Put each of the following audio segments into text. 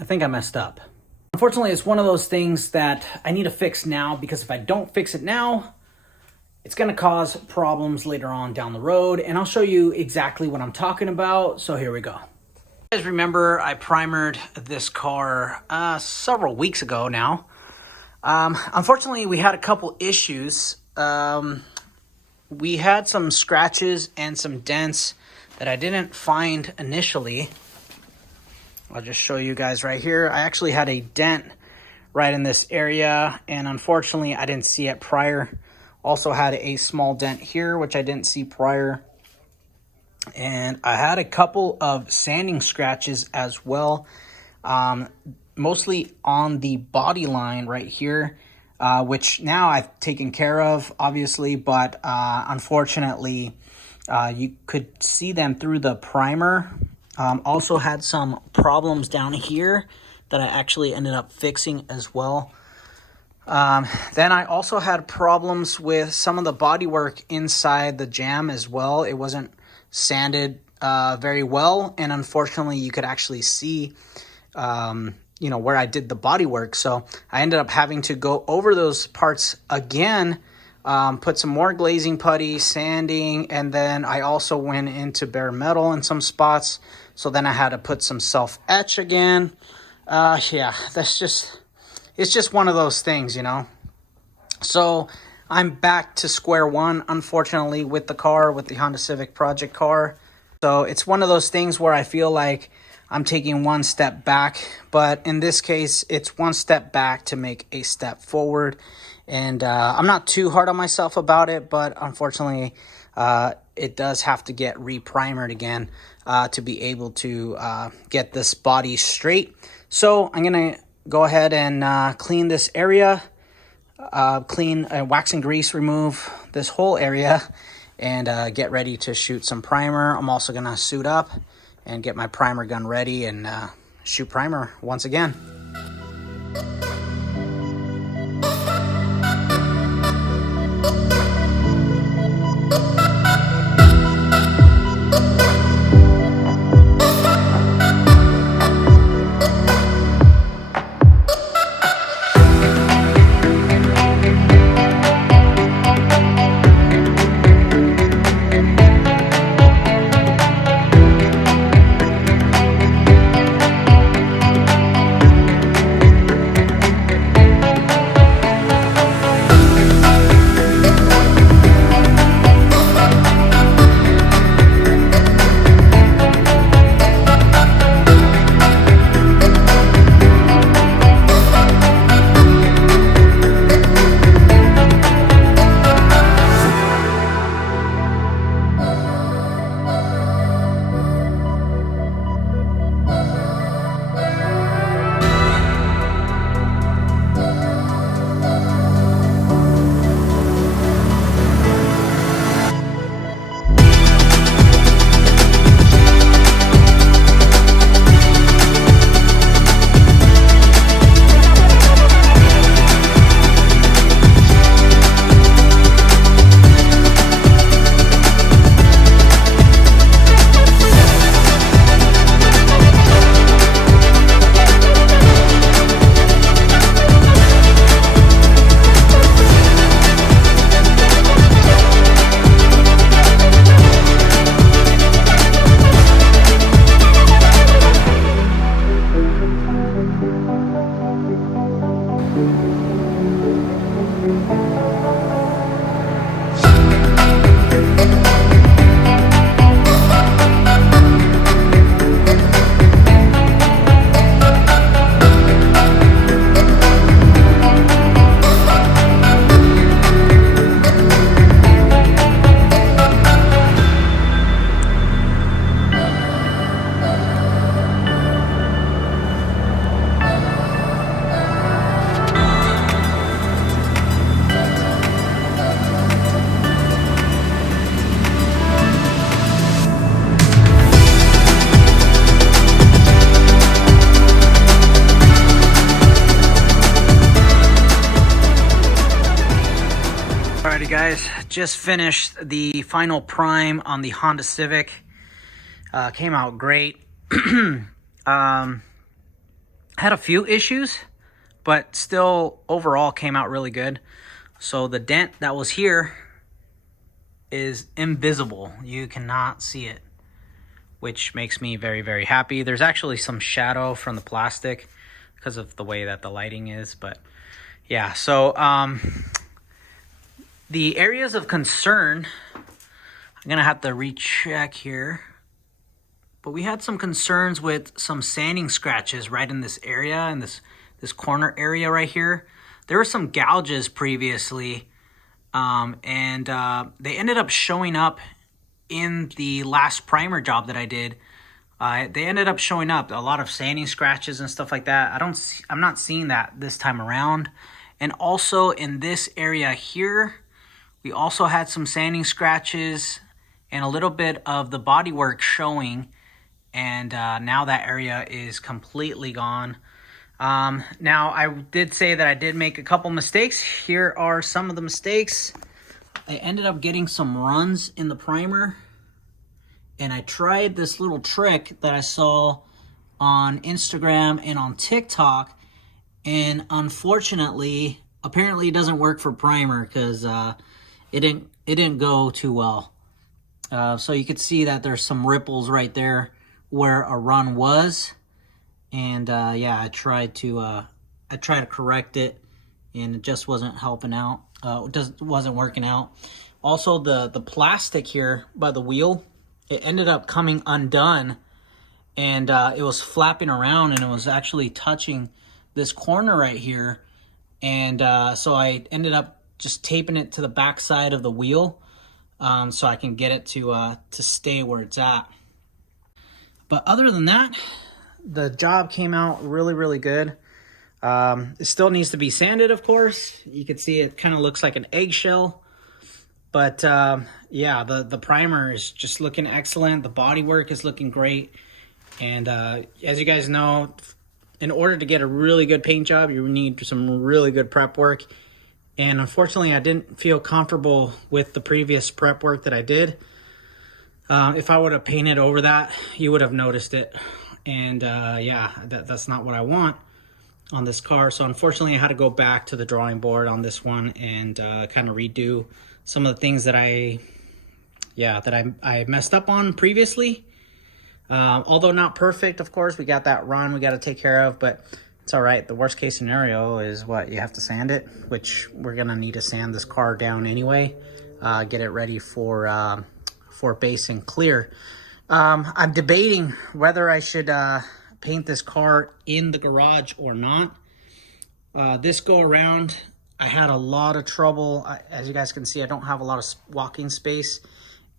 I think I messed up. Unfortunately, it's one of those things that I need to fix now, because if I don't fix it now, it's going to cause problems later on down the road, and I'll show you exactly what I'm talking about. So here we go. You guys remember I primered this car several weeks ago now. Unfortunately, we had a couple issues. We had some scratches and some dents that I didn't find initially. I'll just show you guys right here. I actually had a dent right in this area, and unfortunately I didn't see it prior. Also had a small dent here, which I didn't see prior. And I had a couple of sanding scratches as well, mostly on the body line right here, which now I've taken care of, obviously, but unfortunately, you could see them through the primer. Also had some problems down here that I actually ended up fixing as well. Then I also had problems with some of the bodywork inside the jam as well. It wasn't sanded very well, and unfortunately you could actually see where I did the bodywork. So I ended up having to go over those parts again, put some more glazing putty, sanding, and then I also went into bare metal in some spots. So then I had to put some self-etch again. Yeah, it's just one of those things, you know. So I'm back to square one, unfortunately, with the car, with the Honda Civic project car. So it's one of those things where I feel like I'm taking one step back, but in this case, it's one step back to make a step forward. And I'm not too hard on myself about it, but unfortunately, it does have to get re-primered again to be able to get this body straight. So I'm going to go ahead and clean this area, wax and grease remove this whole area, and get ready to shoot some primer. I'm also going to suit up and get my primer gun ready and shoot primer once again. Alrighty guys, just finished the final prime on the Honda Civic. Came out great. I Had a few issues, but still overall came out really good. So the dent that was here is invisible. You cannot see it, which makes me very, very happy. There's actually some shadow from the plastic because of the way that the lighting is, but yeah. So the areas of concern, I'm gonna have to recheck here, but we had some concerns with some sanding scratches right in this area, in this corner area right here. There were some gouges previously, and they ended up showing up in the last primer job that I did. They ended up showing up, a lot of sanding scratches and stuff like that. I'm not seeing that this time around. And also in this area here, we also had some sanding scratches and a little bit of the bodywork showing. And now that area is completely gone. Now, I did say that I did make a couple mistakes. Here are some of the mistakes. I ended up getting some runs in the primer. And I tried this little trick that I saw on Instagram and on TikTok. And unfortunately, apparently it doesn't work for primer because it didn't go too well. So you could see that there's some ripples right there where a run was. And yeah, I tried to correct it, and it just wasn't helping out. It wasn't working out. Also, the plastic here by the wheel, it ended up coming undone, and it was flapping around, and it was actually touching this corner right here. And so I ended up just taping it to the back side of the wheel, so I can get it to stay where it's at. But other than that, the job came out really, really good. It still needs to be sanded, of course. You can see it kind of looks like an eggshell. But yeah, the primer is just looking excellent. The bodywork is looking great. And as you guys know, in order to get a really good paint job, you need some really good prep work. And unfortunately, I didn't feel comfortable with the previous prep work that I did. If I would have painted over that, you would have noticed it. And yeah, that's not what I want on this car. So unfortunately, I had to go back to the drawing board on this one and kind of redo some of the things that I messed up on previously. Although not perfect, of course, we got that run we got to take care of, but it's all right. The worst case scenario is what? You have to sand it, which we're going to need to sand this car down anyway, get it ready for base and clear. I'm debating whether I should paint this car in the garage or not. This go around, I had a lot of trouble. As you guys can see, I don't have a lot of walking space.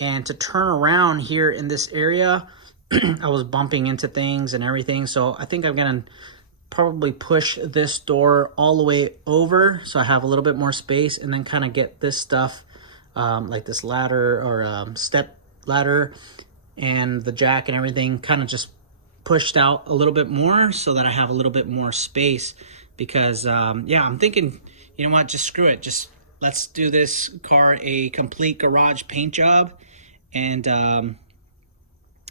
And to turn around here in this area, I was bumping into things and everything. So I think I'm going to probably push this door all the way over so I have a little bit more space, and then kind of get this stuff like this ladder or step ladder and the jack and everything kind of just pushed out a little bit more so that I have a little bit more space. Because yeah, I'm thinking, you know what, just screw it, just let's do this car a complete garage paint job, and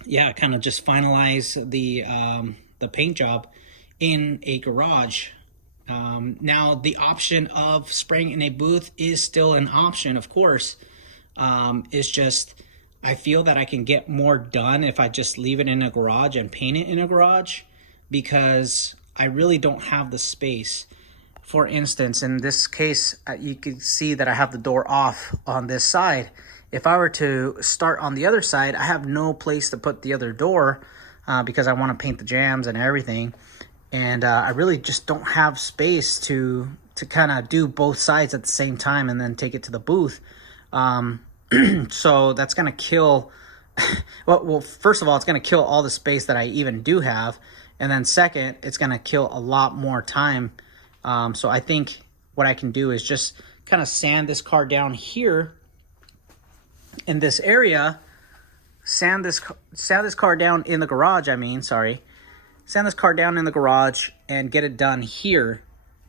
yeah, kind of just finalize the paint job in a garage. Now the option of spraying in a booth is still an option, of course. It's just I feel that I can get more done if I just leave it in a garage and paint it in a garage, because I really don't have the space. For instance, in this case, you can see that I have the door off on this side. If I were to start on the other side, I have no place to put the other door because I want to paint the jambs and everything. And I really just don't have space to kind of do both sides at the same time and then take it to the booth. So that's going to kill, well, first of all, it's going to kill all the space that I even do have. And then second, it's going to kill a lot more time. So I think what I can do is just kind of sand this car down here in this area, sand this car down in the garage, sand this car down in the garage and get it done here,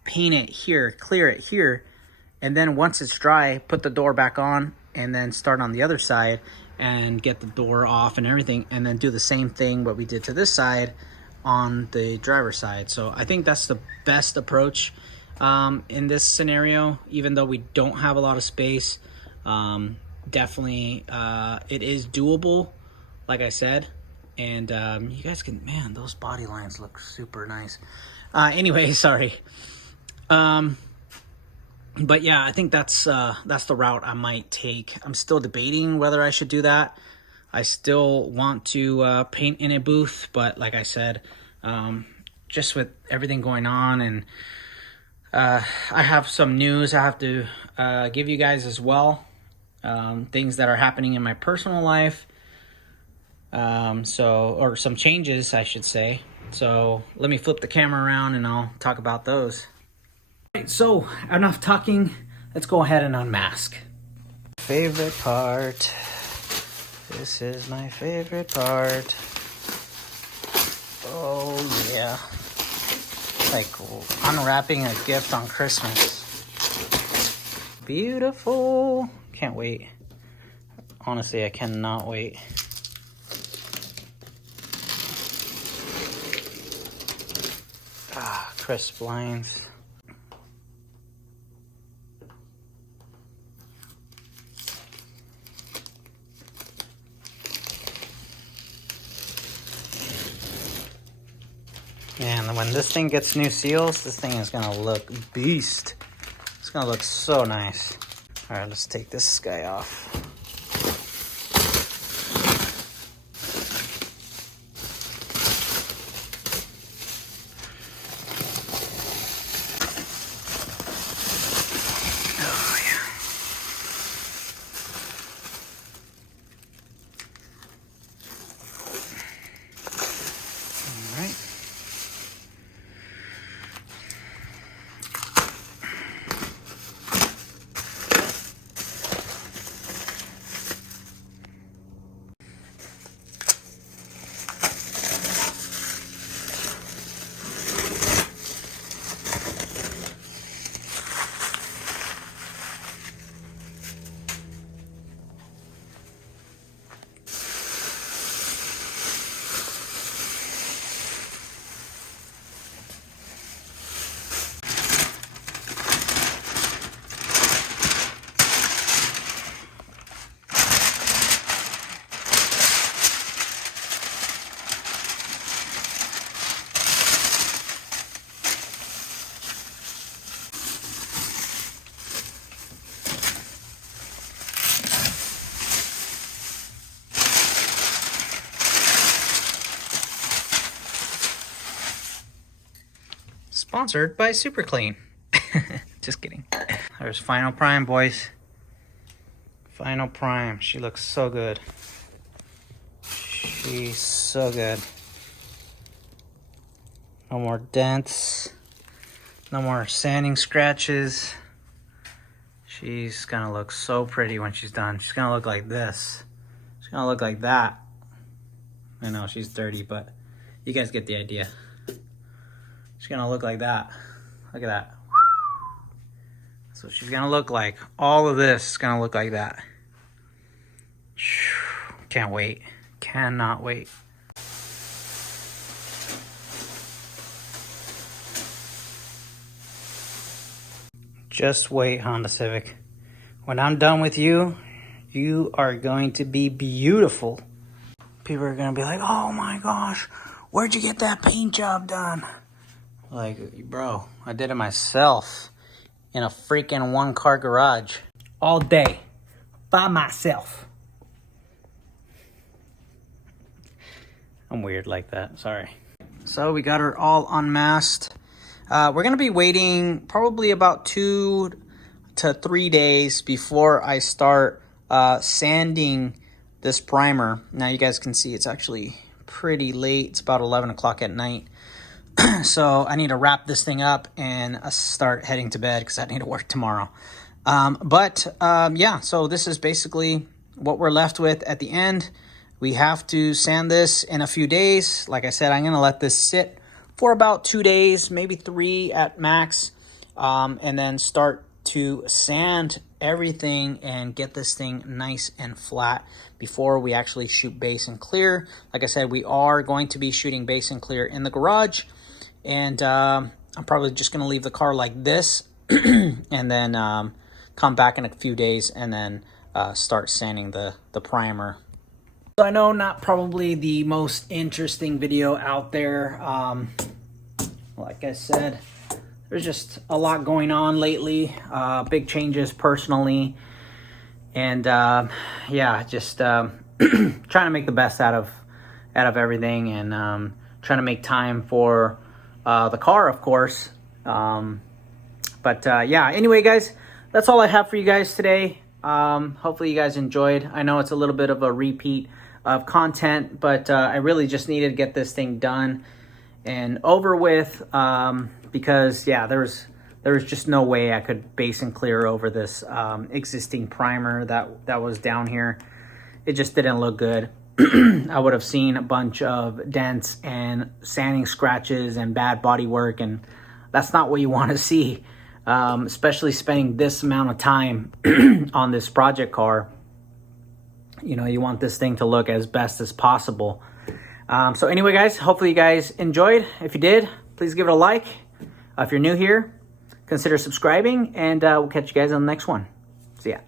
paint it here, clear it here, and then once it's dry, put the door back on and then start on the other side and get the door off and everything, and then do the same thing what we did to this side on the driver's side. So I think that's the best approach in this scenario, even though we don't have a lot of space. Definitely it is doable, like I said. And you guys can, man, those body lines look super nice. Anyway, sorry. But yeah, I think that's the route I might take. I'm still debating whether I should do that. I still want to paint in a booth, but like I said, just with everything going on, and I have some news I have to give you guys as well. Things that are happening in my personal life. Or some changes, I should say. So let me flip the camera around and I'll talk about those. Right, so enough talking. Let's go ahead and unmask. Favorite part. This is my favorite part. Oh yeah. Like unwrapping a gift on Christmas. Beautiful. Can't wait. Honestly, I cannot wait. Ah, crisp lines. Man, when this thing gets new seals, this thing is gonna look beast. It's gonna look so nice. All right, let's take this guy off. Oh, yeah. All right. Sponsored by Super Clean. Just kidding. There's Final Prime, boys. Final Prime. She looks so good. She's so good. No more dents. No more sanding scratches. She's gonna look so pretty when she's done. She's gonna look like this. She's gonna look like that. I know she's dirty, but you guys get the idea. She's gonna look like that. Look at that. That's what she's gonna look like. All of this is gonna look like that. Can't wait. Cannot wait. Just wait, Honda Civic. When I'm done with you, you are going to be beautiful. People are gonna be like, oh my gosh, where'd you get that paint job done? Like, bro, I did it myself in a freaking one-car garage. All day, by myself. I'm weird like that, sorry. So we got her all unmasked. We're gonna be waiting probably about 2 to 3 days before I start sanding this primer. Now you guys can see it's actually pretty late. It's about 11 o'clock at night. So I need to wrap this thing up and start heading to bed because I need to work tomorrow. Yeah, so this is basically what we're left with at the end. We have to sand this in a few days. Like I said, I'm gonna let this sit for about 2 days, maybe 3 at max, and then start to sand everything and get this thing nice and flat before we actually shoot base and clear. Like I said, we are going to be shooting base and clear in the garage, and I'm probably just going to leave the car like this and then come back in a few days and then start sanding the primer. So I know not probably the most interesting video out there. Like I said, there's just a lot going on lately, big changes personally, and yeah, just trying to make the best out of everything, and trying to make time for the car, of course. But yeah, anyway, guys, that's all I have for you guys today. Hopefully you guys enjoyed. I know it's a little bit of a repeat of content, but I really just needed to get this thing done and over with, because yeah, there was just no way I could base and clear over this existing primer that was down here. It just didn't look good. I would have seen a bunch of dents and sanding scratches and bad body work, and that's not what you want to see, especially spending this amount of time on this project car. You know, you want this thing to look as best as possible. So anyway, guys, hopefully you guys enjoyed. If you did, please give it a like. If you're new here, consider subscribing, and we'll catch you guys on the next one. See ya.